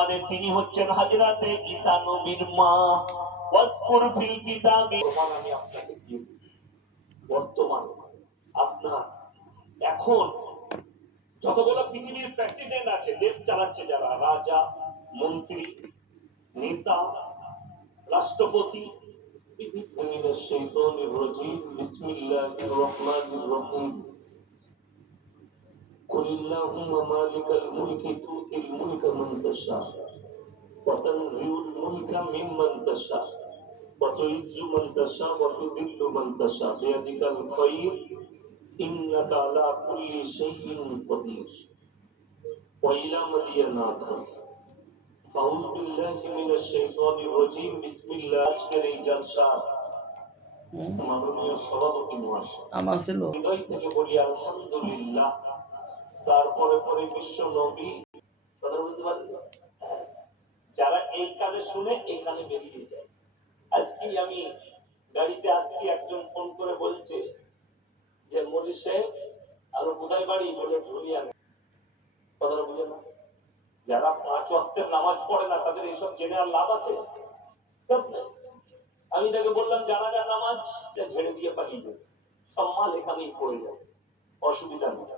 মানে তিনি হচ্ছেন হযরতে ঈসা নবীর মা। ওয়াজকুর ফিল কিতাবি, আমি আপনাকে দিয়ে দিই বর্তমান আপনার এখন যতগুলো পৃথিবীর প্রেসিডেন্ট আছে, দেশ চালাচ্ছে যারা, রাজা, মন্ত্রী, নেতা, রাষ্ট্রপতি, মিনাশ শাইতানির রাজিম, বিসমিল্লাহির রহমানির রহিম। কুল্লাহুম্মা মালিকাল মুলকি তুতিল মুলকা মান তাশা ওয়া তানজিউল মুলকা মিম্মান তাশা ওয়া তুইজ্জু মান তাশা ওয়া তুযিল্লু মান তাশা বিয়াদিকাল খায়র ইন্নাকা আলা কুল্লি শাইইন কাদির। ওয়া ইলা মাদিয়ানা আখার ফাউযু বিল্লাহি মিনাশ শাইতানির রাজিম। বিসমিল্লাহ। আজকের এই জলসা মাননীয় সভাপতি মহাশয়, আমার ছিল হৃদয় থেকে বলি আলহামদুলিল্লাহ। তারপরে পরে বিশ্ব নবী, কথা বুঝতে পারলেন? যারা এই কানে শুনে এই কানে বেরিয়ে যায়। আজকে আমি গাড়িতে আসছি, একজন ফোন করে বলছে যে মলি সাহেব আরো কোথায় বাড়ি, বলে ধুলিয়া। কথাটা বুঝে না? যারা 5 ওয়াক্তের নামাজ পড়ে না তাদের এইসব জেনে আর লাভ আছে? আমি তাকে বললাম জানাজার নামাজ ঝেড়ে দিয়ে পালিয়ে যাবে, সব মাল এখানেই পড়ে যাবে, অসুবিধা নেই।